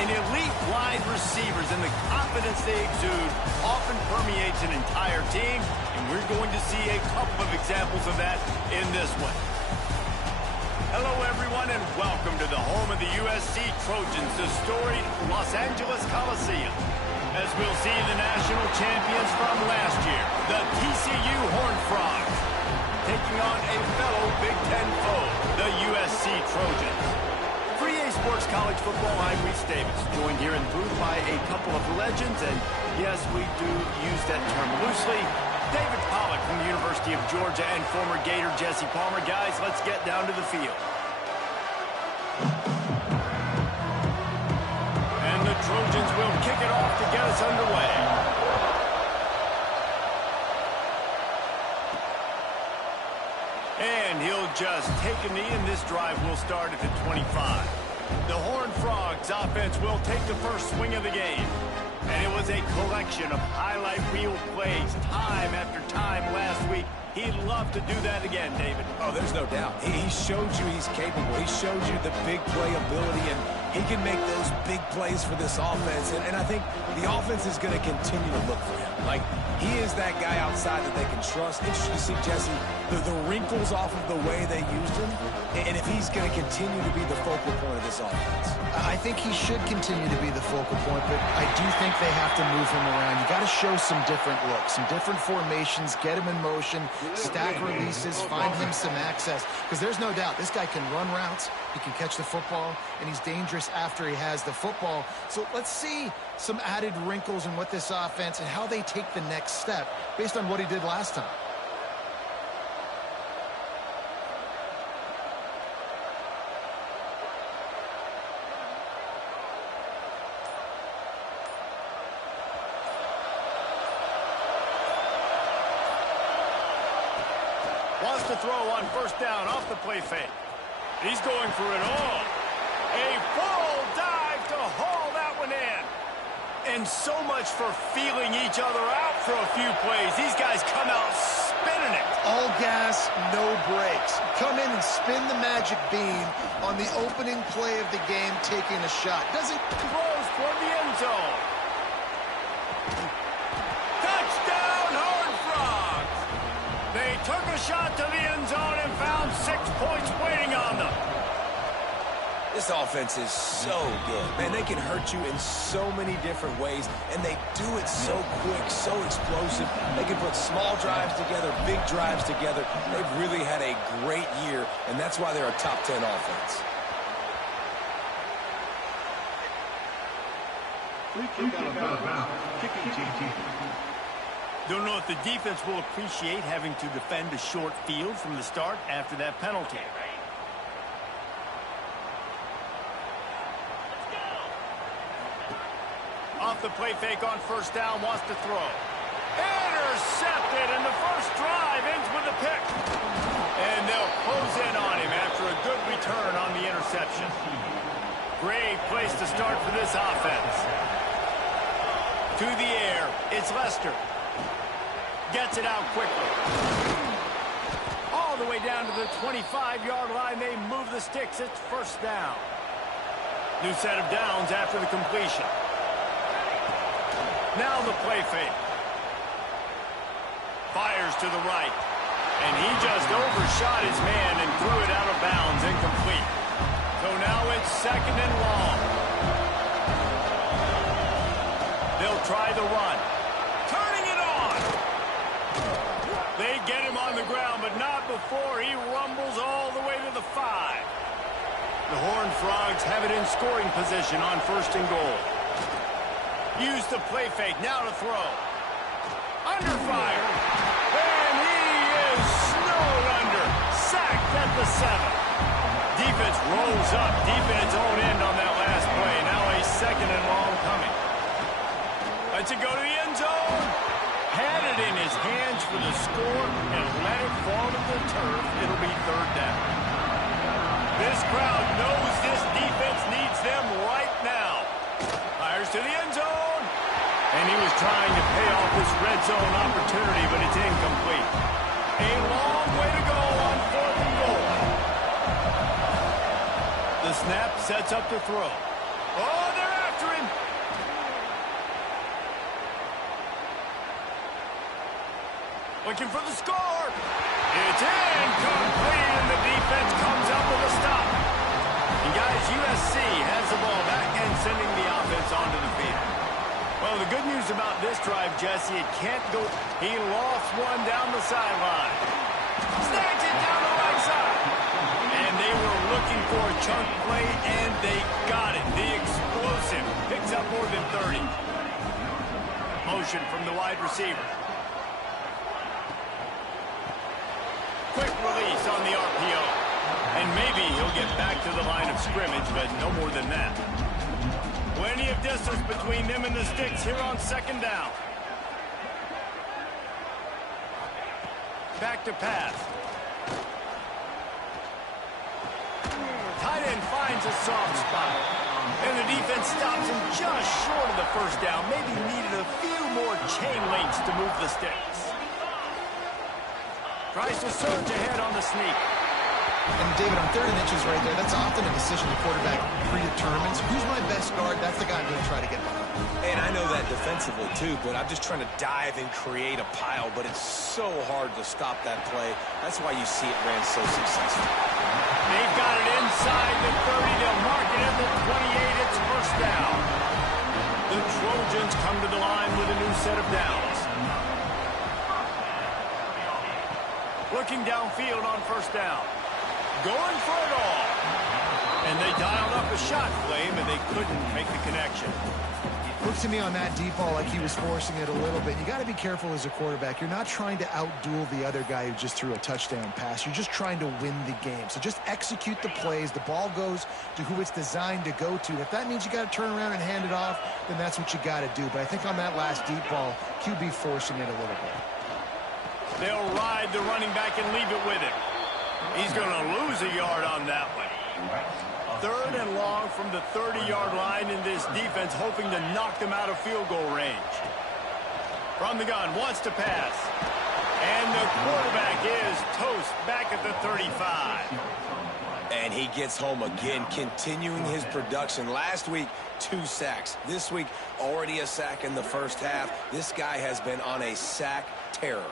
An elite wide receivers and the confidence they exude often permeates an entire team, and we're going to see a couple of examples of that in this one. Hello, everyone, and welcome to the home of the USC Trojans, the storied Los Angeles Coliseum. As we'll see the national champions from last year, the TCU Horned Frogs, taking on a fellow Big Ten foe, the USC Trojans. For EA Sports College Football, I'm Reese Davis, joined here in the booth by a couple of legends, and yes, we do use that term loosely. David Pollack from the University of Georgia and former Gator Jesse Palmer. Guys, let's get down to the field. And the Trojans will kick it off to get us underway. And he'll just take a knee, and this drive will start at the 25. The Horned Frogs offense will take the first swing of the game. And it was a collection of highlight reel plays time after time last week. He'd love to do that again, David. Oh, there's no doubt. He showed you he's capable. He showed you the big play ability, and he can make those big plays for this offense. And I think the offense is going to continue to look for him. Like, he is that guy outside that they can trust. Interesting to see, Jesse, the wrinkles off of the way they used him, and if he's going to continue to be the focal point of this offense. I think he should continue to be the focal point, but I do think they have to move him around. You got to show some different looks, some different formations, get him in motion, stack releases, find him some access, because there's no doubt this guy can run routes, he can catch the football, and he's dangerous after he has the football. So let's see some added wrinkles in what this offense and how they take the next step based on what he did last time. Wants to throw on first down off the play fake. He's going for it all. A full dive to haul that one in. And so much for feeling each other out for a few plays. These guys come out spinning it. All gas, no brakes. Come in and spin the magic bean on the opening play of the game, taking a shot. Doesn't throws toward the end zone. Touchdown, Horned Frogs. They took a shot to the end zone and found 6 points waiting on them. This offense is so good. Man, they can hurt you in so many different ways, and they do it so quick, so explosive. They can put small drives together, big drives together. They've really had a great year, and that's why they're a top 10 offense. Don't know if the defense will appreciate having to defend a short field from the start after that penalty. Off the play fake on first down, wants to throw. Intercepted, and the first drive ends with a pick. And they'll close in on him after a good return on the interception. Great place to start for this offense. To the air, it's Lester. Gets it out quickly. All the way down to the 25-yard line. They move the sticks. It's first down. New set of downs after the completion. Now the play fake. Fires to the right. And he just overshot his man and threw it out of bounds, incomplete. So now it's second and long. They'll try the run. Turning it on. They get him on the ground, but not before he rumbles all the way to the 5. The Horned Frogs have it in scoring position on first and goal. Use the play fake, now to throw. Under fire. And he is snowed under. Sacked at the 7. Defense rolls up deep in its own end on that last play. Now a second and long coming. Lets it go to the end zone. Had it in his hands for the score and let it fall to the turf. It'll be third down. This crowd knows this defense needs them right now. Fires to the end zone. And he was trying to pay off this red zone opportunity, but it's incomplete. A long way to go on fourth and goal. The snap sets up to throw. Oh, they're after Looking for the score. It's incomplete, and the defense comes up with a stop. And guys, USC has the ball back and sending the offense onto the field. Well, the good news about this drive, Jesse, it can't go. He lost one down the sideline. Snags it down the right side. And they were looking for a chunk play, and they got it. The explosive picks up more than 30. Motion from the wide receiver. Quick release on the RPO. And maybe he'll get back to the line of scrimmage, but no more than that. Plenty of distance between them and the sticks here on second down. Back to pass. Tight end finds a soft spot. And the defense stops him just short of the first down. Maybe needed a few more chain links to move the sticks. Tries to surge ahead on the sneak. And David, on 3rd and inches right there, that's often a decision the quarterback predetermines. Who's my best guard? That's the guy I'm going to try to get behind. And I know that defensively, too, but I'm just trying to dive and create a pile, but it's so hard to stop that play. That's why you see it ran so successful. They've got it inside the 30. They'll mark it at the 28. It's first down. The Trojans come to the line with a new set of downs. Looking downfield on first down. Going for it all. And they dialed up a shot flame, and they couldn't make the connection. Looks to me on that deep ball like he was forcing it a little bit. You got to be careful as a quarterback. You're not trying to outduel the other guy who just threw a touchdown pass. You're just trying to win the game. So just execute the plays. The ball goes to who it's designed to go to. If that means you got to turn around and hand it off, then that's what you got to do. But I think on that last deep ball, QB forcing it a little bit. They'll ride the running back and leave it with him. He's going to lose a yard on that one. 3rd and long from the 30-yard line, in this defense hoping to knock them out of field goal range. From the gun, wants to pass. And the quarterback is toast back at the 35. And he gets home again, continuing his production. Last week, 2 sacks. This week, already a sack in the first half. This guy has been on a sack terror.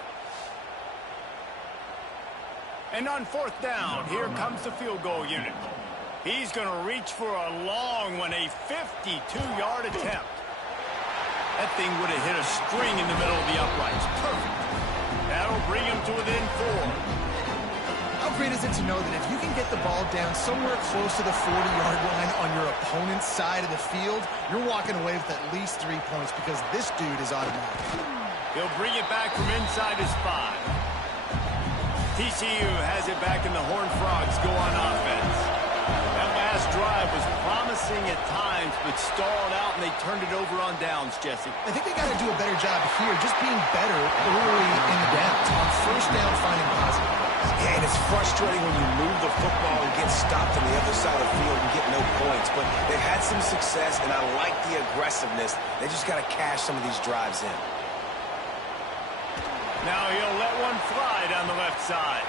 And on 4th down, here comes the field goal unit. He's going to reach for a long one, a 52-yard attempt. That thing would have hit a string in the middle of the uprights. Perfect. That'll bring him to within 4. How great is it to know that if you can get the ball down somewhere close to the 40-yard line on your opponent's side of the field, you're walking away with at least 3 points because this dude is automatic. He'll bring it back from inside his 5. TCU has it back, and the Horned Frogs go on offense. That last drive was promising at times, but stalled out, and they turned it over on downs, Jesse. I think they got to do a better job here, just being better early in the downs. On first down, finding positive. Yeah, and it's frustrating when you move the football and get stopped on the other side of the field and get no points. But they've had some success, and I like the aggressiveness. They just got to cash some of these drives in. Now he'll let one fly down the left side.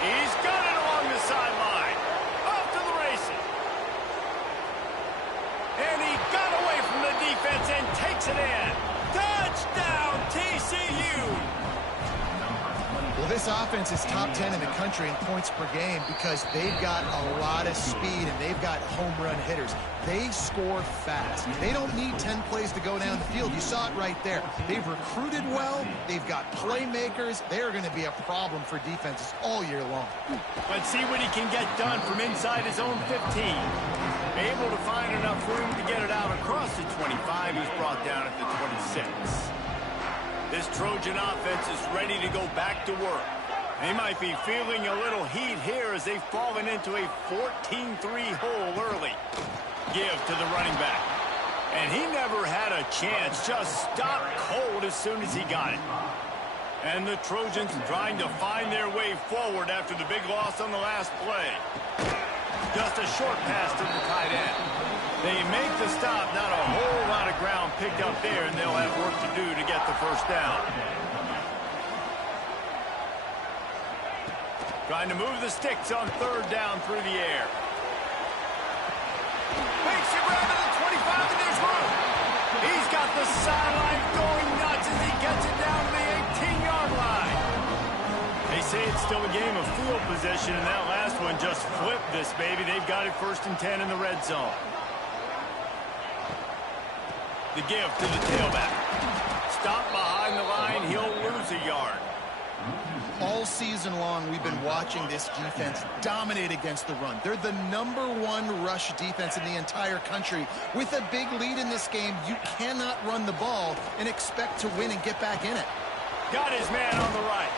He's got it along the sideline. Off to the races. And he got away from the defense and takes it in. Touchdown, TCU. Well, this offense is top 10 in the country in points per game because they've got a lot of speed and they've got home run hitters. They score fast. They don't need 10 plays to go down the field. You saw it right there. They've recruited well. They've got playmakers. They're going to be a problem for defenses all year long. Let's see what he can get done from inside his own 15. Able to find enough room to get it out across the 25. He's brought down at the 26. This Trojan offense is ready to go back to work. They might be feeling a little heat here as they've fallen into a 14-3 hole early. Give to the running back. And he never had a chance, just stopped cold as soon as he got it. And the Trojans trying to find their way forward after the big loss on the last play. Just a short pass to the tight end. They make the stop, not a whole lot of ground picked up there, and they'll have work to do to get the first down. Trying to move the sticks on 3rd down through the air. Makes a grab at the 25, and there's room. He's got the sideline going nuts as he gets it down to the 18-yard line. say it's still a game of field position, and that last one just flipped this baby. They've got it 1st and 10 in the red zone. The give to the tailback. Stop behind the line. He'll lose a yard. All season long, we've been watching this defense dominate against the run. They're the #1 rush defense in the entire country. With a big lead in this game, you cannot run the ball and expect to win and get back in it. Got his man on the right.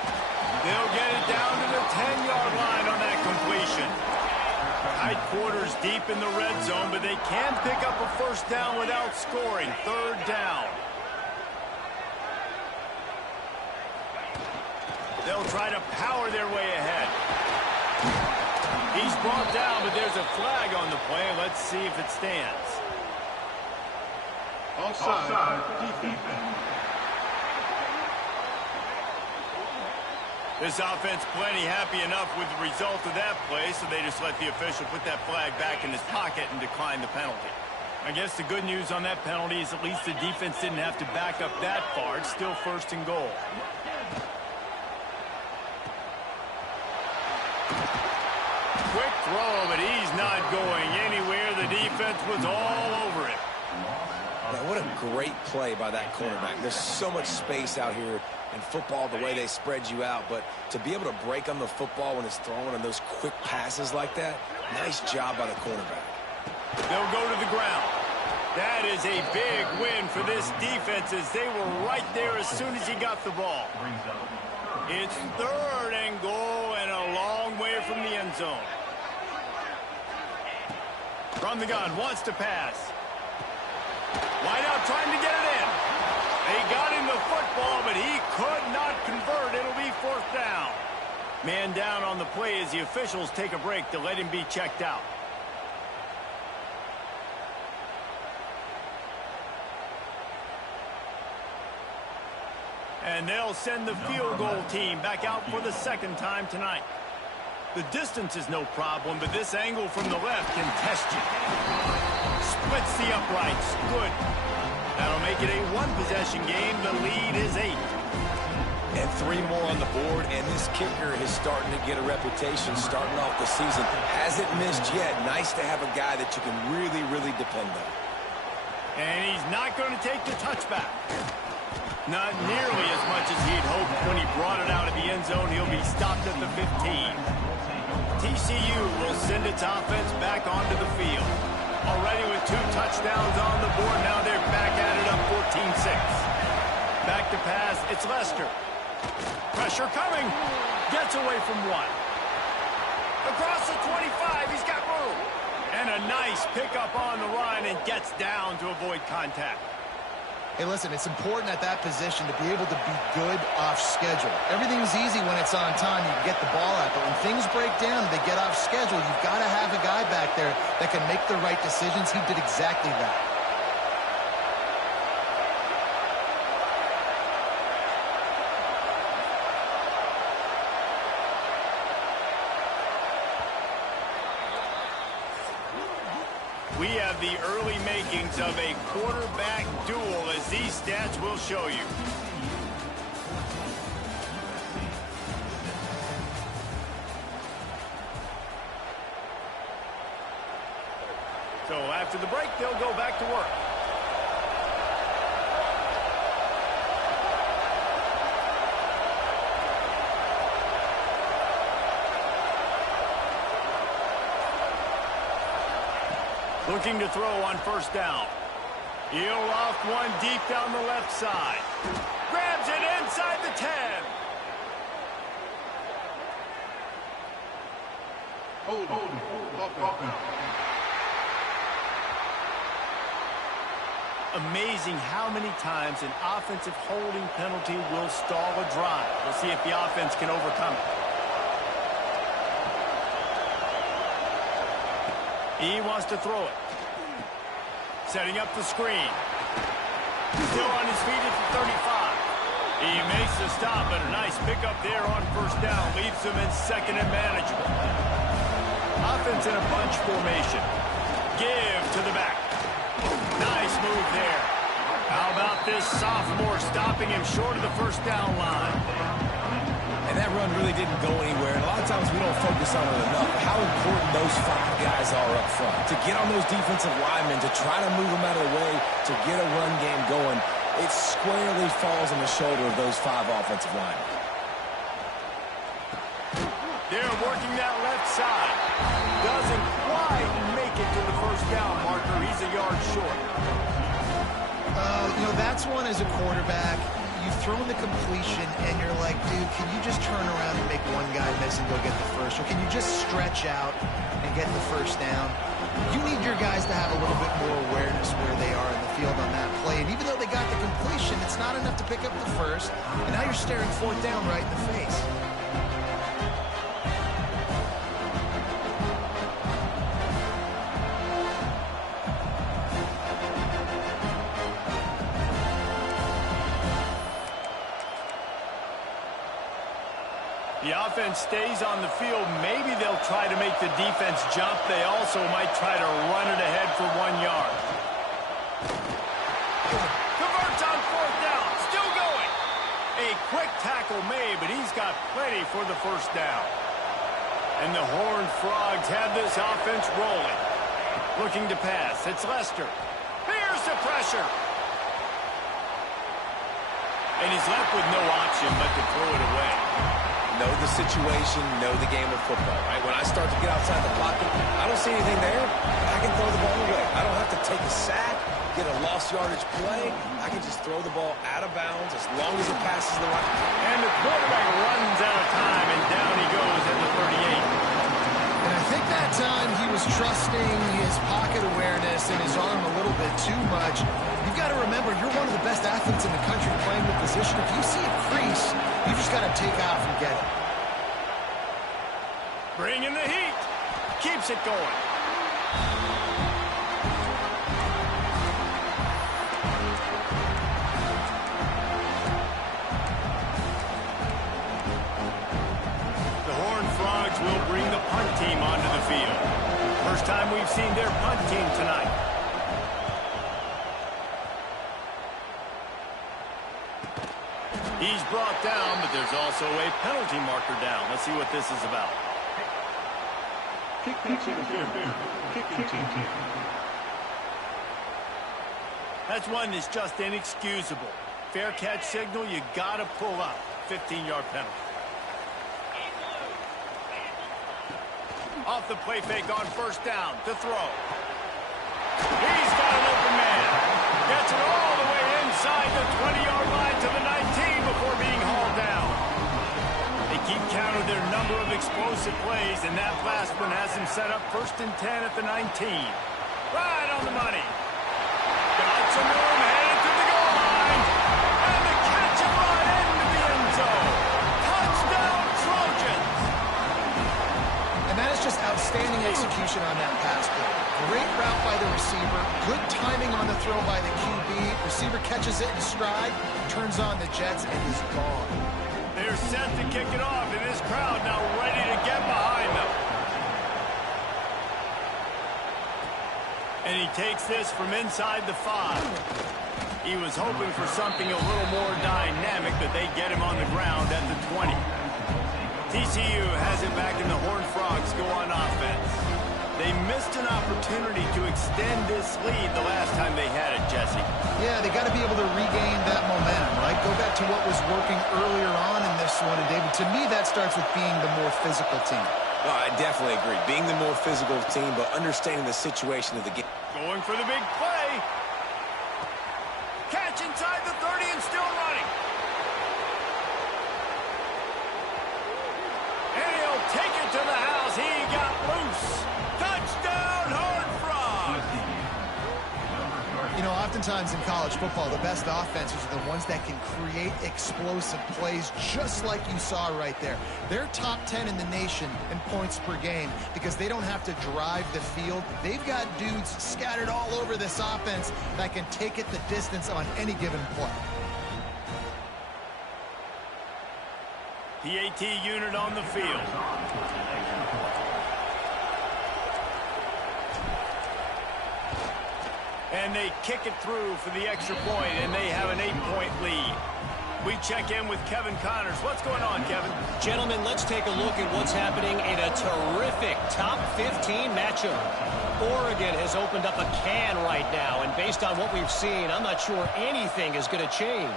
They'll get it down to the 10-yard line on that completion. Tight quarters deep in the red zone, but they can pick up a 1st down without scoring. 3rd down. They'll try to power their way ahead. He's brought down, but there's a flag on the play. Let's see if it stands. Offside. Defense. This offense plenty happy enough with the result of that play, so they just let the official put that flag back in his pocket and decline the penalty. I guess the good news on that penalty is at least the defense didn't have to back up that far. It's still 1st and goal. Quick throw, but he's not going anywhere. The defense was all over him. Man, what a great play by that cornerback. There's so much space out here in football, the way they spread you out, but to be able to break on the football when it's thrown on those quick passes like that, nice job by the cornerback. They'll go to the ground. That is a big win for this defense as they were right there as soon as he got the ball. It's 3rd and goal and a long way from the end zone. From the gun, wants to pass. Wide out trying to get it in. They got him the football, but he could not convert. It'll be 4th down. Man down on the play as the officials take a break to let him be checked out. And they'll send the field goal team back out for the 2nd time tonight. The distance is no problem, but this angle from the left can test you. Splits the uprights. Good. That'll make it a 1-possession game. The lead is 8. And 3 more on the board, and this kicker is starting to get a reputation starting off the season. Hasn't missed yet. Nice to have a guy that you can really, really depend on. And he's not going to take the touchback. Not nearly as much as he'd hoped when he brought it out of the end zone. He'll be stopped at the 15. TCU will send its offense back onto the field. Already with 2 touchdowns on the board, now they're back at it up 14-6. Back to pass, it's Lester. Pressure coming. Gets away from 1. Across the 25, he's got room. And a nice pickup on the run and gets down to avoid contact. Hey, listen, it's important at that position to be able to be good off schedule. Everything's easy when it's on time. You can get the ball out, but when things break down and they get off schedule, you've got to have a guy back there that can make the right decisions. He did exactly that. We have the early makings of a quarterback duel, as these stats will show you. So after the break, they'll go back to work. Looking to throw on 1st down. He'll loft one deep down the left side. Grabs it inside the 10. Hold. Amazing how many times an offensive holding penalty will stall a drive. We'll see if the offense can overcome it. He wants to throw it. Setting up the screen. Still on his feet at the 35. He makes the stop, but a nice pickup there on 1st down. Leaves him in 2nd and manageable. Offense in a bunch formation. Give to the back. Nice move there. How about this sophomore stopping him short of the 1st down line? And that run really didn't go anywhere. And a lot of times we don't focus on it enough. How important those 5 guys are up front. To get on those defensive linemen, to try to move them out of the way, to get a run game going, it squarely falls on the shoulder of those 5 offensive linemen. They're working that left side. Doesn't quite make it to the first down marker. He's a yard short. You know, that's one as a quarterback. You've thrown the completion, and you're like, dude, can you just turn around and make one guy miss and go get the first? Or can you just stretch out and get the first down? You need your guys to have a little bit more awareness where they are in the field on that play. And even though they got the completion, it's not enough to pick up the first. And now you're staring 4th down right in the face. The offense stays on the field. Maybe they'll try to make the defense jump. They also might try to run it ahead for 1 yard. Converts on 4th down. Still going. A quick tackle made, but he's got plenty for the first down. And the Horned Frogs have this offense rolling. Looking to pass. It's Lester. Here's the pressure. And he's left with no option but to throw it away. Know the situation, know the game of football, right? When I start to get outside the pocket, I don't see anything there. I can throw the ball away. I don't have to take a sack, get a lost yardage play. I can just throw the ball out of bounds as long as it passes the right. And the quarterback runs out of time, and down he goes at the 38. And I think that time he was trusting his pocket awareness and his arm a little bit too much. You've got to remember, you're one of the best athletes in the country playing the position. If you see a crease, you just got to take off and get it. Bringing the heat. Keeps it going. The Horned Frogs will bring the punt team onto the field. First time we've seen their punt team tonight. He's brought down, but there's also a penalty marker down. Let's see what this is about. That's one that's just inexcusable. Fair catch signal, you got to pull up. 15-yard penalty. Off the play fake on 1st down to throw. He's got an open man. Gets it all the way inside the 20-yard line to the 19 before being hauled down. They keep count of their number of explosive plays, and that last one has them set up 1st and 10 at the 19. Right on the money. Got some room, headed to the goal line. And the catch and run into the end zone. Touchdown, Trojans. And that is just outstanding execution on that pass play. Great route by the receiver. Good timing on the throw by the QB. Receiver catches it in stride, turns on the jets, and is gone. They're set to kick it off, and this crowd now ready to get behind them. And he takes this from inside the 5. He was hoping for something a little more dynamic, but they get him on the ground at the 20. TCU has it back, and the Horned Frogs go on offense. They missed an opportunity to extend this lead the last time they had it, Jesse. Yeah, they got to be able to regain that momentum, right? Go back to what was working earlier on in this one. And, David, to me, that starts with being the more physical team. Well, I definitely agree. Being the more physical team, but understanding the situation of the game. Going for the big play. Catch inside the 30 and still running. And he'll take it to the house. He got loose. Touchdown, Horned Frogs. You know, oftentimes in college football, the best offenses are the ones that can create explosive plays, just like you saw right there. They're top 10 in the nation in points per game because they don't have to drive the field. They've got dudes scattered all over this offense that can take it the distance on any given play. PAT unit on the field. And they kick it through for the extra point, and they have an 8-point lead. We check in with Kevin Connors. What's going on, Kevin? Gentlemen, let's take a look at what's happening in a terrific top 15 matchup. Oregon has opened up a can right now, and based on what we've seen, I'm not sure anything is going to change.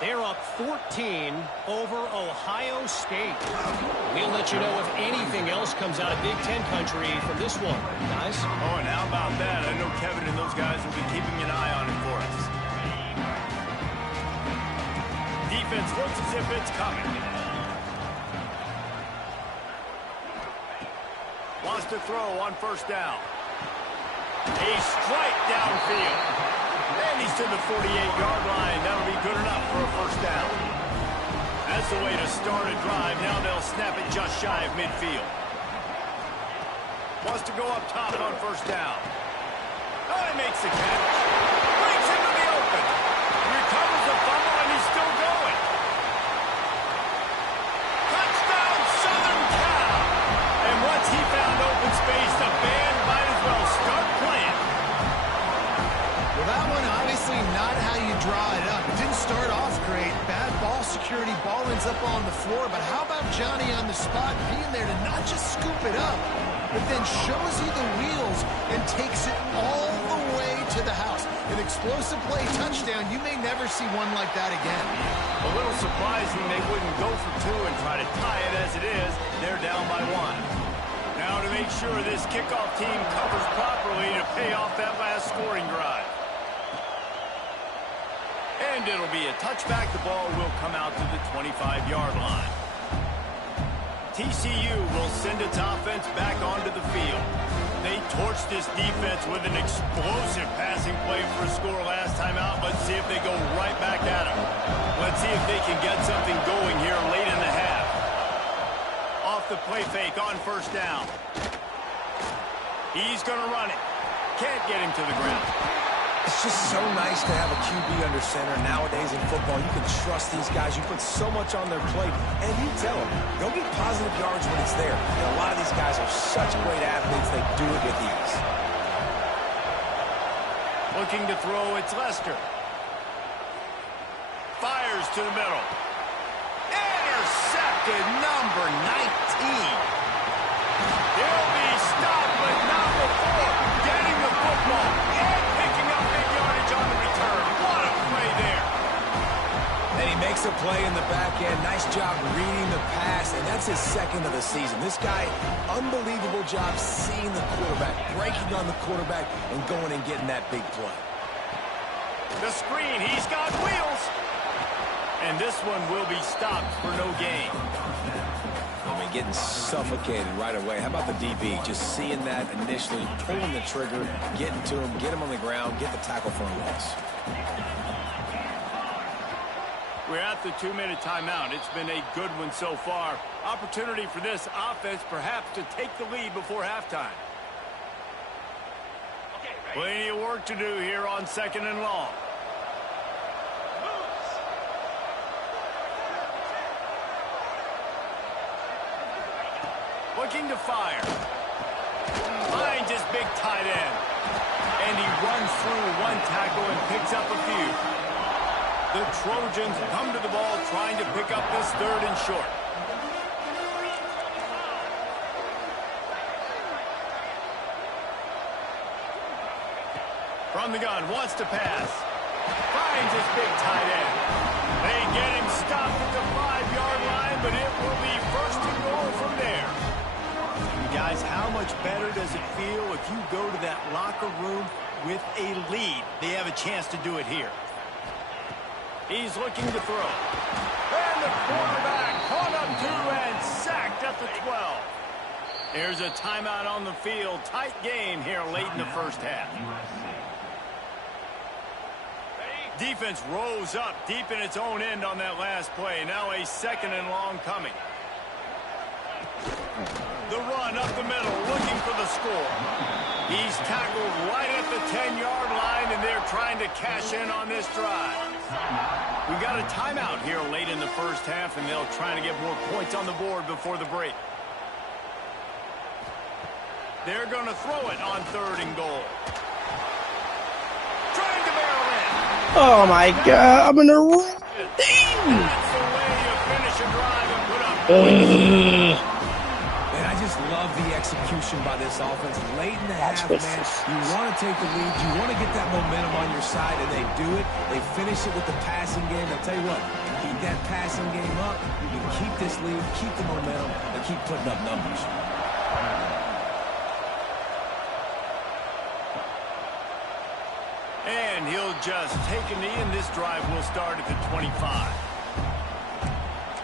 They're up 14 over Ohio State. We'll let you know if anything else comes out of Big Ten country from this one, guys. Oh, and how about that? I know Kevin and those guys will be keeping an eye on it for us. Defense looks as if it's coming. Wants to throw on first down. A strike downfield. And he's to the 48-yard line. That'll be good enough for a first down. That's the way to start a drive. Now they'll snap it just shy of midfield. Wants to go up top on first down. Oh, he makes the catch. Brings him to the open. Recovers the fumble, and he's still going. Touchdown, Southern Cal. And once he found open space, the band might as well start playing. Well, that one obviously not how you draw it up. It didn't start off great. Bad ball security. Ball ends up on the floor. But how about Johnny on the spot being there to not just scoop it up, but then shows you the wheels and takes it all the way to the house. An explosive play touchdown. You may never see one like that again. A little surprising they wouldn't go for two and try to tie it as it is. They're down by one. Now to make sure this kickoff team covers properly to pay off that last scoring drive. And it'll be a touchback. The ball will come out to the 25-yard line. TCU will send its offense back onto the field. They torched this defense with an explosive passing play for a score last time out. Let's see if they go right back at them. Let's see if they can get something going here late in the half. Off the play fake on first down. He's going to run it. Can't get him to the ground. It's just so nice to have a QB under center. Nowadays in football, you can trust these guys. You put so much on their plate, and you tell them, go get positive yards when it's there. And a lot of these guys are such great athletes, they do it with ease. Looking to throw, it's Lester. Fires to the middle. Intercepted, number 19. He'll be stopped, but not before getting the football and picking up big yardage on the return. What a play there. And he makes a play in the back end. Nice job reading the pass, and that's his second of the season. This guy, unbelievable job seeing the quarterback, breaking on the quarterback, and going and getting that big play. The screen, he's got wheels. And this one will be stopped for no gain. I mean, getting suffocated right away. How about the DB? Just seeing that initially, pulling the trigger, getting to him, get him on the ground, get the tackle for a loss. We're at the 2-minute timeout. It's been a good one so far. Opportunity for this offense perhaps to take the lead before halftime. Plenty of work to do here on 2nd and long. Looking to fire. Finds his big tight end. And he runs through one tackle and picks up a few. The Trojans come to the ball trying to pick up this 3rd and short. From the gun, wants to pass. Finds his big tight end. They get him stopped at the 5-yard line, but it will be 1st and goal from there. Guys, how much better does it feel if you go to that locker room with a lead? They have a chance to do it here. He's looking to throw. And the quarterback caught up to and sacked at the 12. There's a timeout on the field. Tight game here late in the first half. Defense rose up deep in its own end on that last play. Now a 2nd and long coming. The run up the middle, looking for the score. He's tackled right at the 10-yard line, and they're trying to cash in on this drive. We got a timeout here late in the first half, and they'll try to get more points on the board before the break. They're going to throw it on 3rd and goal. Trying to barrel in. Oh, my God. I'm in a... That's the way you finish a drive and put up points. And I just love the execution by this offense. Late in the half, man, you want to take the lead. You want to get that momentum on your side, and they do it. They finish it with the passing game. I'll tell you what, keep that passing game up. You keep this lead, keep the momentum, and keep putting up numbers. And he'll just take a knee, and this drive will start at the 25.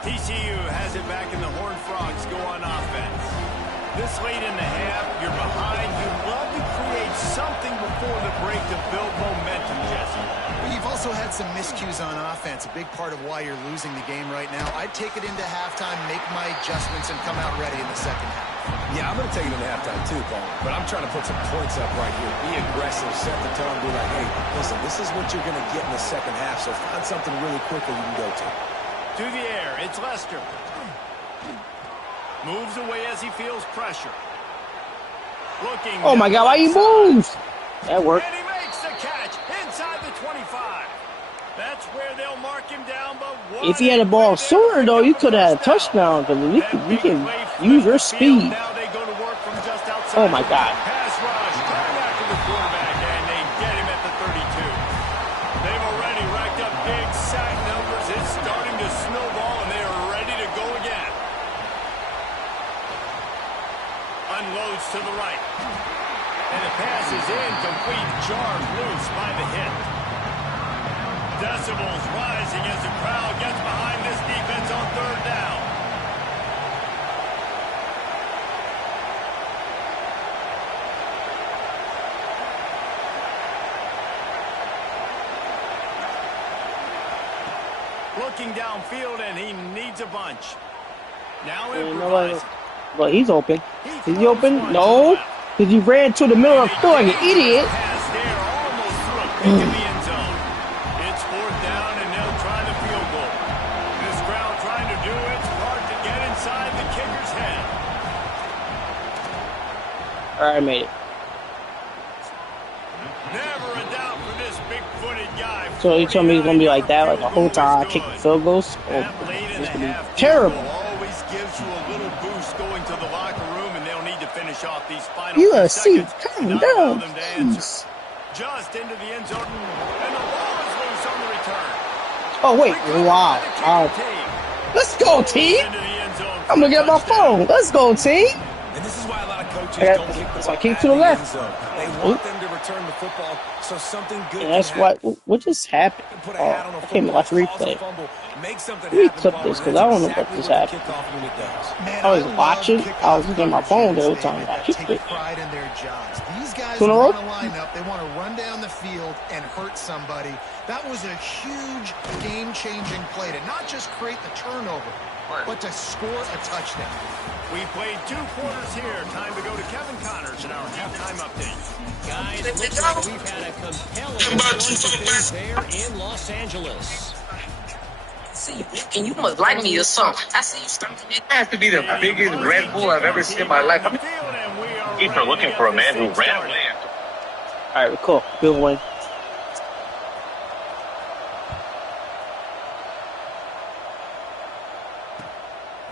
TCU has it back, and the Horned Frogs go on offense. This late in the half, you're behind. You'd love to create something before the break to build momentum, Jesse. You've also had some miscues on offense, a big part of why you're losing the game right now. I'd take it into halftime, make my adjustments, and come out ready in the second half. Yeah, I'm going to take it into halftime too, Paul. But I'm trying to put some points up right here. Be aggressive, set the tone, be like, hey, listen, this is what you're going to get in the second half, so find something really quickly you can go to. To the air, it's Lester. Moves away as he feels pressure. Looking. Oh my God, why he moves? That worked. And he makes the catch inside the 25. That's where they'll mark him down, but if he had a ball sooner, though, you could have had a touchdown because you can use your speed. Now they go to work from just outside. Oh my God. Pass rush, turn after the quarterback, and they get him at the 32. They've already racked up big sack numbers. It's starting to snowball, and they are ready to go again. Unloads to the right. And the pass is incomplete, jarred loose by the hit. Decibels rising as the crowd gets behind this defense on third down. Looking downfield, and he needs a bunch. Now improvising. Well, he's open. Is he open? No. Because he ran to the middle of the field like an idiot. Pass there, almost threw a pick in the end zone. It's fourth down, and they'll try the field goal. This crowd trying to do its part to get inside the kicker's head. All right, I made it. Never a doubt for this big-footed guy. So you told me he's going to be like that like the whole time I kick the field goals? Oh, this could be terrible. Always gives you a little boost going to the locker room, and they'll need to finish off these final USC, seconds. calm down, please. Just into the end zone, and the ball is loose on the return. Oh, wait. Wow. Let's go, team. I'm going to get my phone. Let's go, team. And this is why a lot of coaches don't kick the ball kick back to the in left. end zone. They want them to return the football so something good And that's can happen. what just happened. Put a Oh, hat on a I can't football, watch cause a replay. fumble, make something Let me happen clip for this them. because I don't know That's what just exactly happened. kickoff unit does. Man, I was love watching. kickoff I was looking at my phone the whole coverages, time. David, I that kicked take it. pride in their jobs. These guys Two in a want row? to line up. They want to run down the field and hurt somebody. That was a huge game-changing play to not just create the turnover, but to score a touchdown. We played 2 quarters here. Time to go to Kevin Connors in our halftime update. Guys, looks like we've had a compelling start there in Los Angeles. See you, and you must like me or something. I see you starting. It has to be the biggest Red Bull I've ever seen in my life. Keeper looking for a man who ran away. All right, cool. Good win.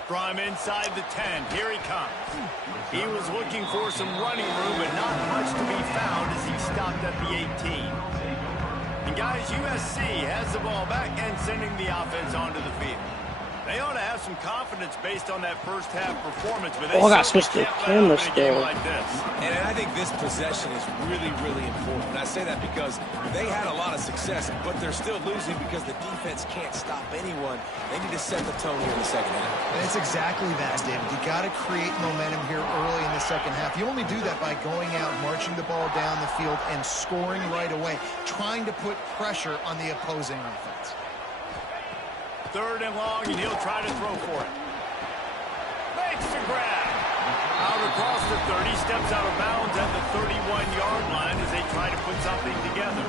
From inside the 10, here he comes. He was looking for some running room, but not much to be found as he stopped at the 18. And guys, USC has the ball back and sending the offense onto the field. They ought to have some confidence based on that first half performance, but they Oh, I got certainly switched to can't let camera up in a game still. like this. And I think this possession is really, really important. And I say that because they had a lot of success, but they're still losing because the defense can't stop anyone. They need to set the tone here in the second half. And it's exactly that, David. You got to create momentum here early in the second half. You only do that by going out, marching the ball down the field, and scoring right away, trying to put pressure on the opposing offense. Third and long, and he'll try to throw for it. Makes the grab. Out across the 30, steps out of bounds at the 31-yard line as they try to put something together.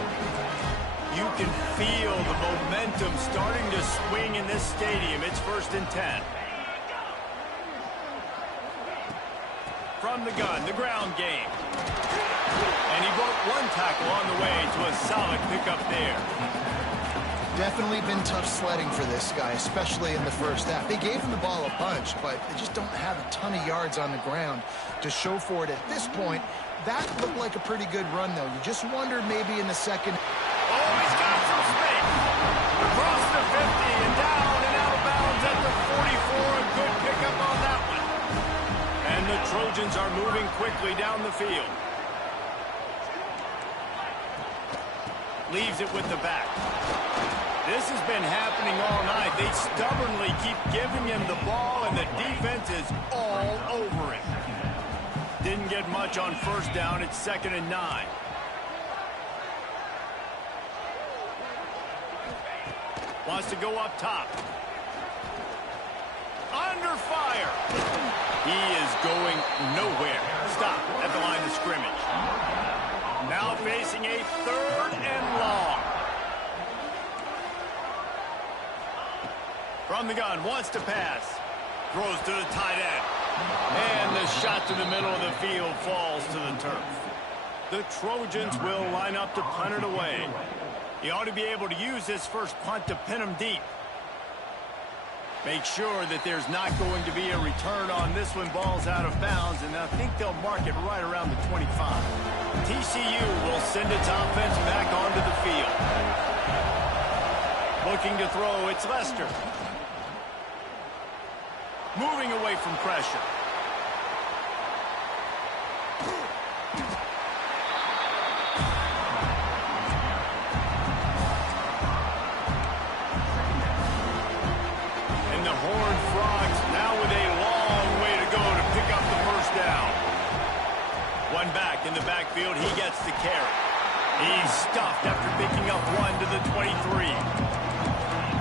You can feel the momentum starting to swing in this stadium. It's 1st and 10. From the gun, the ground game. And he broke one tackle on the way to a solid pickup there. Definitely been tough sledding for this guy, especially in the first half. They gave him the ball a bunch, but they just don't have a ton of yards on the ground to show for it at this point. That looked like a pretty good run, though. You just wondered maybe in the second. Oh, he's got some space. Across the 50 and down and out of bounds at the 44. A good pickup on that one. And the Trojans are moving quickly down the field. Leaves it with the back. This has been happening all night. They stubbornly keep giving him the ball, and the defense is all over him. Didn't get much on first down. It's 2nd and 9. Wants to go up top. Under fire. He is going nowhere. Stop at the line of scrimmage. Now facing a 3rd and long. From the gun, wants to pass. Throws to the tight end. And the shot to the middle of the field falls to the turf. The Trojans will line up to punt it away. He ought to be able to use this first punt to pin him deep. Make sure that there's not going to be a return on this one. Ball's out of bounds, and I think they'll mark it right around the 25. TCU will send its offense back onto the field. Looking to throw, it's Lester. Moving away from pressure. And the Horned Frogs now with a long way to go to pick up the first down. One back in the backfield, he gets the carry. He's stuffed after picking up one to the 23.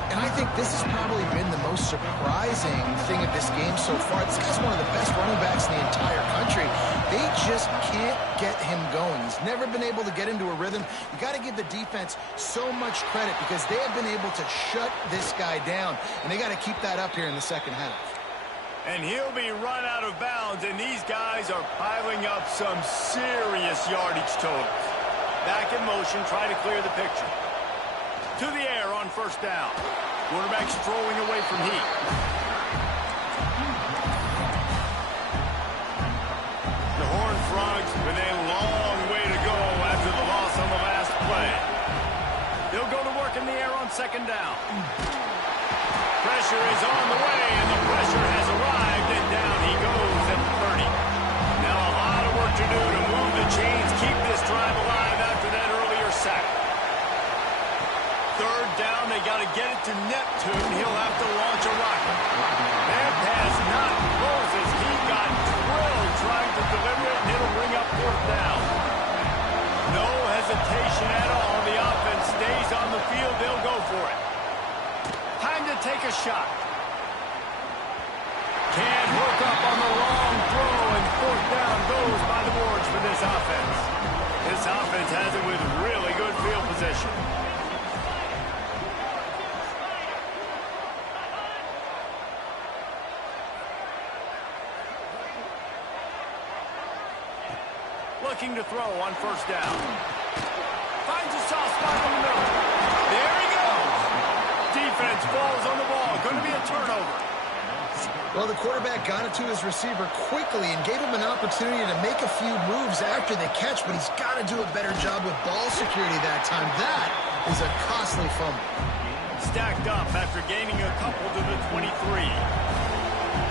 And I think this has probably been the most surprising thing of this game so far. This guy's one of the best running backs in the entire country. They just can't get him going. He's never been able to get into a rhythm. You got to give the defense so much credit because they have been able to shut this guy down. And they got to keep that up here in the second half. And he'll be run out of bounds, and these guys are piling up some serious yardage totals. Back in motion, try to clear the picture. To the air on first down. Quarterback strolling away from heat. The Horned Frogs with a long way to go after the loss on the last play. They'll go to work in the air on second down. Pressure is on the way, and the pressure has arrived, and down he goes at the 30. Now a lot of work to do to move the chains, keep this drive alive after that earlier sack. Third down, they got to get it to Neptune. He'll have to launch a rocket. That pass not close as he got drilled trying to deliver it, and it'll bring up 4th down. No hesitation at all. The offense stays on the field. They'll go for it. Time to take a shot. Can't hook up on the long throw, and 4th down goes by the boards for this offense. This offense has it with really good field position. Looking to throw on first down. Finds a soft spot in the middle. There he goes. Defense falls on the ball. Going to be a turnover. Well, the quarterback got it to his receiver quickly and gave him an opportunity to make a few moves after the catch, but he's got to do a better job with ball security that time. That is a costly fumble. Stacked up after gaining a couple to the 23.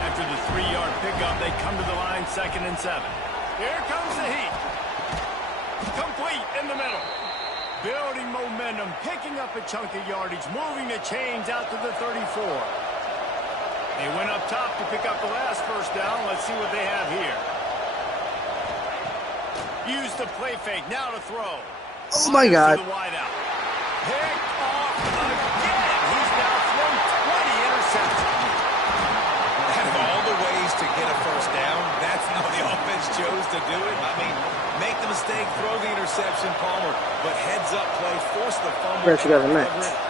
After the 3-yard pickup, they come to the line 2nd and 7. Here comes the heat. Complete in the middle. Building momentum, picking up a chunk of yardage, moving the chains out to the 34. They went up top to pick up the last first down. Let's see what they have here. Use the play fake. Now to throw. Oh, my God. Picked off again. He's now thrown 20 interceptions. Out of all the ways to get a first down, that's how the offense chose to do it. I mean, make the mistake, throw the interception, Palmer, but heads-up play, force the fumble.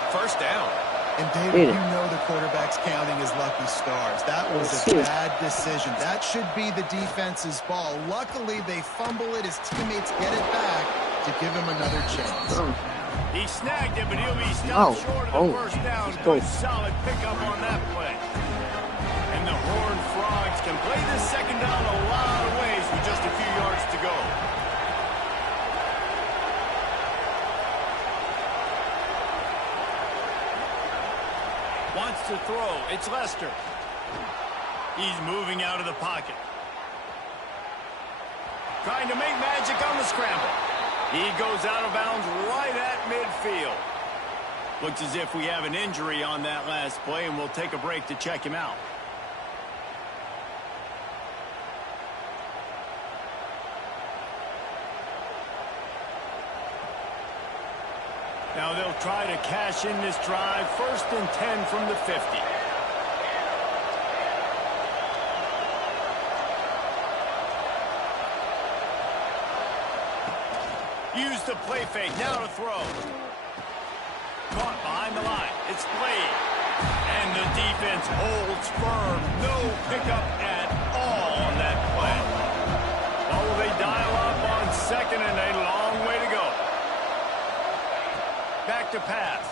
First down. And, David, you know the quarterback's counting his lucky stars. That was a bad decision. That should be the defense's ball. Luckily, they fumble it. His teammates get it back to give him another chance. He snagged it, but he'll be stopped short of the first down. Good solid pickup on that play. And the Horned Frogs can play this second down a lot of ways with just a few yards to go. Wants to throw. It's Lester. He's moving out of the pocket. Trying to make magic on the scramble. He goes out of bounds right at midfield. Looks as if we have an injury on that last play, and we'll take a break to check him out. Now they'll try to cash in this drive. 1st and 10 from the 50. Use the play fake. Now to throw. Caught behind the line. It's Blade. And the defense holds firm. No pickup at all on that play. Oh, they dial up on 2nd and a long way to go. Back to pass.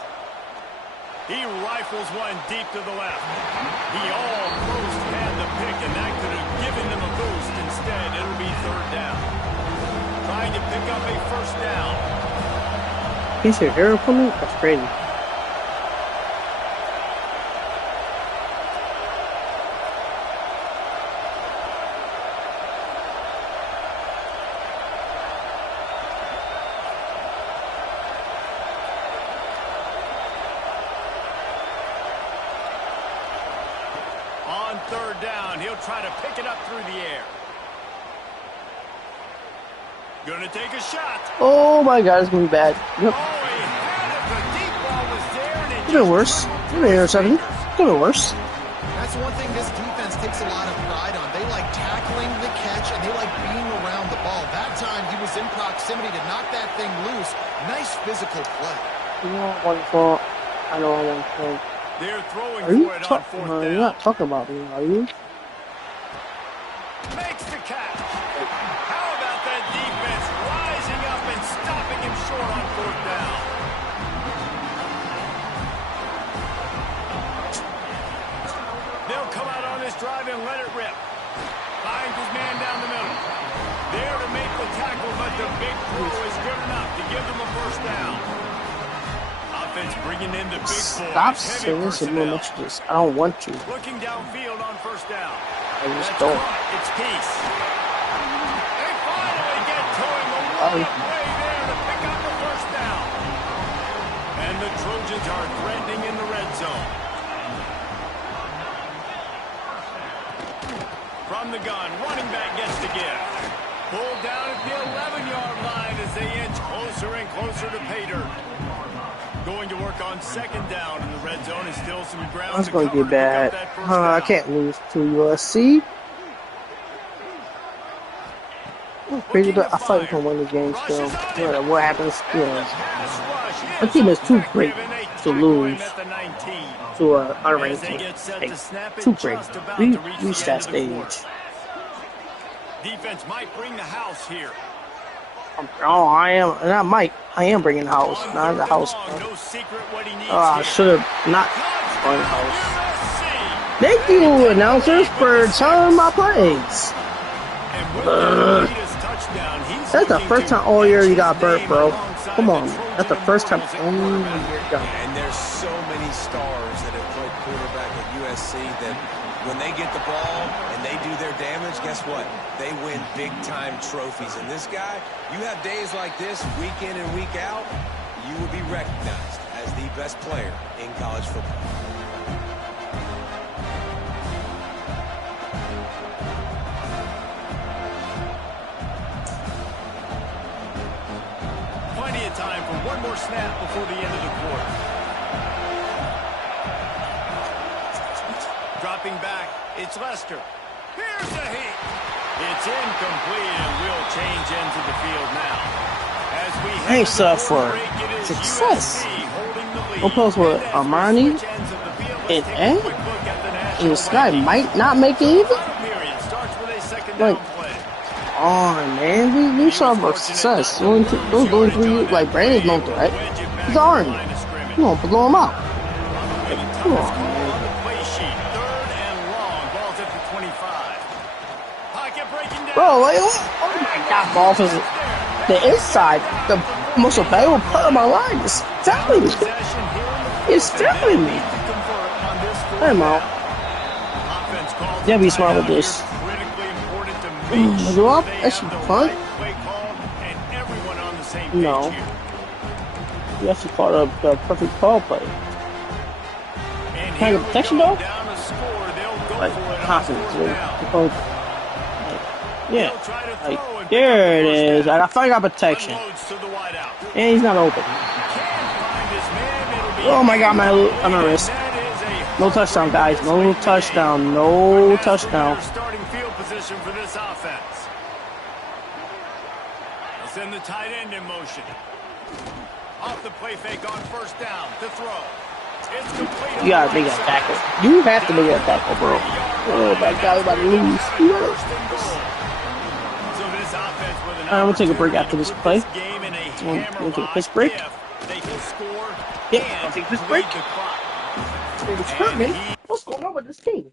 He rifles one deep to the left. He almost had the pick, and that could have given them a boost. Instead, it'll be 3rd down. Trying to pick up a 1st down. He's your hero for me? That's crazy. On 3rd down, he'll try to pick it up through the air. Gonna take a shot. Oh my God, it's gonna be bad. Yep. Oh, he had it. The deep ball was there, and it Could have been worse. Could have been intercepted. Could have been worse. That's one thing this defense takes a lot of pride on. They like tackling the catch, and they like being around the ball. That time, he was in proximity to knock that thing loose. Nice physical play. You know, wonderful. I know I want to. They're throwing Are you for it on 4th down. you're not talking about me, are you? Makes the catch. How about that defense rising up and stopping him short on 4th down? They'll come out on this drive and let it rip. Finds his man down the middle. There to make the tackle, but the big throw is good enough to give them a 1st down. Offense bringing in the big boys. Stop saying some more messages. I don't want to. Looking downfield on 1st down. I just don't. It's Peace. They finally get to him a long way there to pick up the 1st down. And the Trojans are threatening in the red zone. From the gun, running back gets the gift. Pulled down at the 11-yard line as they inch closer and closer to pay dirt. Going to work on 2nd down in the red zone is still some ground. That's going to be bad. I can't lose to USC. Crazy, but I thought we can win the game still. No matter what happens, you know. Our team is too great to lose to an unranked team. Like, too great. We reached that stage. Defense might bring the house here. Oh, I am. Not Mike. I am bringing the house. Not the house. I should have not brought the house. Thank you, announcers, for telling my plays. That's the first time all year you got burnt, bro. Come on. That's the first time all year you got. And there's so many stars that have played quarterback at USC that when they get the ball and they do their damage, guess what? They win big-time trophies. And this guy, you have days like this, week in and week out, you will be recognized as the best player in college football. Plenty of time for one more snap before the end of the quarter. Dropping back, it's Lester. Here's the heat. It's incomplete and will change ends of the field now. As we thanks for success. We'll post with Armani and A. And this guy might not make it even. Like, oh man, we saw our success. Those only 3, like Brandon's no threat. his arm. Come on, blow him out. Come on, man. Bro, wait, what? Oh my God, ball is the inside. The most valuable part of my line is fouling me. It's fouling me. Time out. You gotta be smart with this. Go up? That should punt? No. You actually called the perfect call play. Can I get protection though? Like, confidence, dude. Yeah. Like, there it is. I finally got protection. And he's not open. Oh my God, I'm at risk. No touchdown, guys. No touchdown. No touchdown. Starting field position for this offense. They'll send the tight end in motion. Off the play fake on first down. To throw. It's complete. You gotta make that tackle. You have to make that tackle, bro. Oh my God, we're about to lose. So this offense with an I'm gonna take a break after this play. We'll take a piss break. They can score. Yeah, I'll take this break. It's hurt, man. What's going on with this team?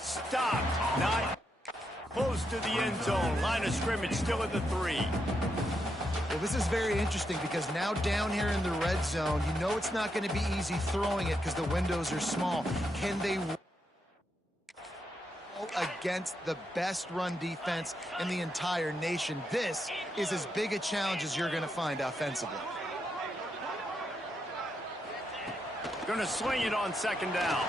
Stopped. Not close to the end zone. Line of scrimmage still at the 3. Well, this is very interesting because now down here in the red zone, you know it's not going to be easy throwing it because the windows are small. Can they against the best run defense in the entire nation? This is as big a challenge as you're going to find offensively. Going to swing it on second down.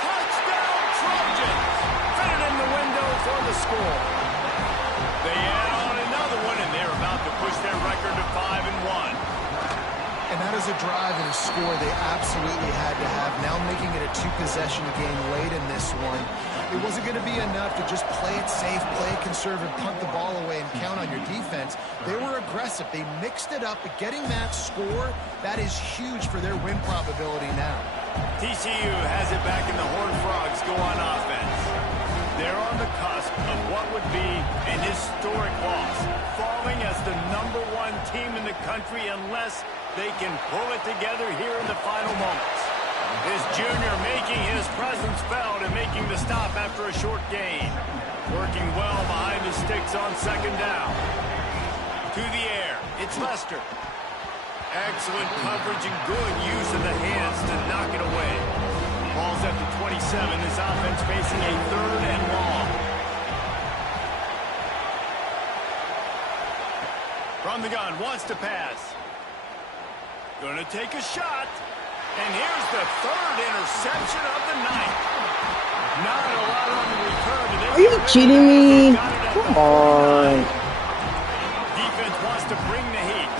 Touchdown Trojans! Fit it in the window for the score. They add on another one, and they're about to push their record to 5-1. And that is a drive and a score they absolutely had to have. Now making it a 2-possession game late in this one. It wasn't going to be enough to just play it safe, play it conservative, punt the ball away, and count on your defense. They were aggressive. They mixed it up, but getting that score, that is huge for their win probability now. TCU has it back in the Horned Frogs go on offense. They're on the cusp of what would be an historic loss, falling as the #1 team in the country unless they can pull it together here in the final moments. This junior making his presence felt and making the stop after a short gain. Working well behind the sticks on second down. To the air, it's Lester. Excellent coverage and good use of the hands to knock it away. Ball's at the 27. This offense facing a 3rd and long. From the gun, wants to pass. Gonna take a shot. And here's the 3rd interception of the night. Not a lot on the return. Are you kidding me? Come on. Defense wants to bring the heat.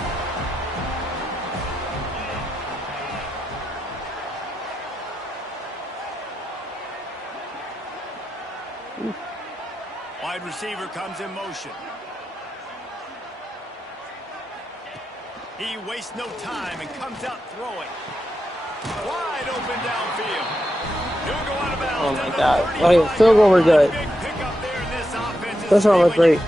Wide receiver comes in motion. He wastes no time and comes out throwing. Wide open downfield. He'll go out of bounds. Oh my God. Oh yeah, field goal we're good. That's all look great.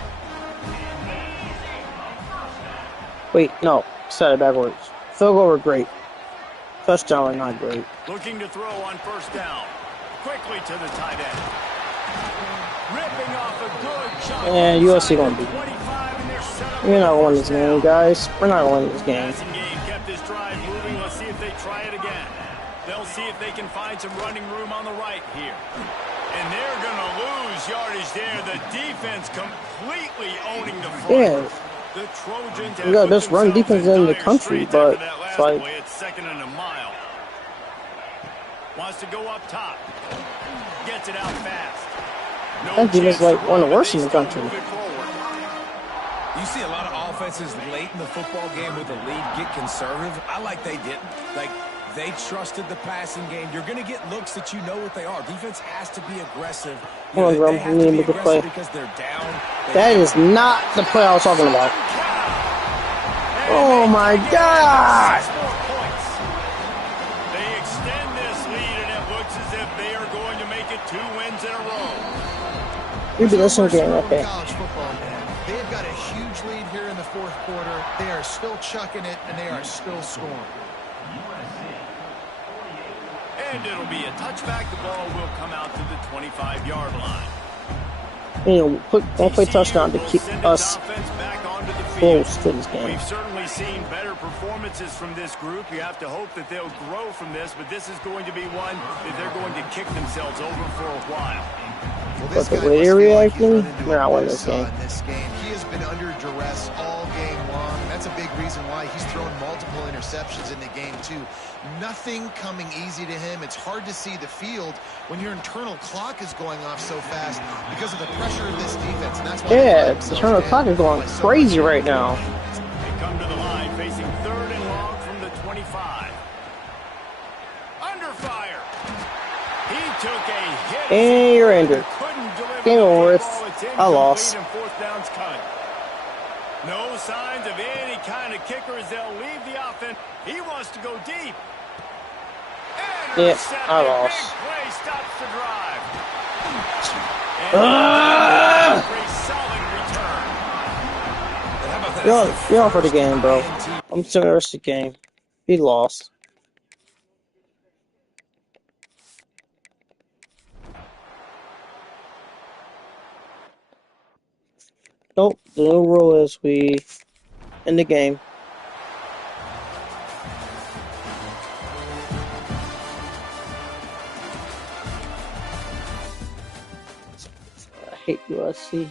Wait, no. Said it backwards. Field goal we're great. Touchdown we're not great. Looking to throw on first down. Quickly to the tight end. Ripping off a good shot. And USC gonna beat. We're not winning this game, guys. We're not winning this game. Kept this drive moving. Let's see if they try again. They'll see if they can find some running room on the right here. And they're going to lose yardage there. The defense completely owning the front. Yeah. The Trojans We got best run defense in the country, but it's like it's second and a mile. Wants to go up top. Gets it out fast. that defense is like one of the worst in the country. You see a lot of offenses late in the football game with the lead get conservative. I like they didn't. Like, they trusted the passing game. You're going to get looks that you know what they are. Defense has to be aggressive. Come on, bro. They have to be aggressive play. because they're down. That is not the play I was talking about. Oh, my God. They extend this lead, and it looks as if they are going to make it 2 wins in a row. You'd be listening to game, okay. College football, man. They've got a huge lead here in the fourth quarter. They are still chucking it, and they are still scoring. And it'll be a touchback. The ball will come out to the 25-yard line. You know, don't play touchdown to keep us close to this game. We've certainly seen better performances from this group. You have to hope that they'll grow from this, but this is going to be one that they're going to kick themselves over for a while. Well, But the way they're reacting, we're not winning this this game. game. He has been under duress all game long. That's a big reason why he's thrown multiple interceptions in the game, too. Nothing coming easy to him. It's hard to see the field when your internal clock is going off so fast because of the pressure of this defense. And that's why The internal clock is going crazy right now. They come to the line facing 3rd and long from the 25. Under fire. He took a hit. And you're injured. Game over. I lost. No signs of any kind of kicker as they'll leave the offense. He wants to go deep. Yep, I lost. Big play stops the drive. You're on for the game, bro. I'm still in the rest of the game. He lost. Nope, the new rule is we end the game. I hate USC.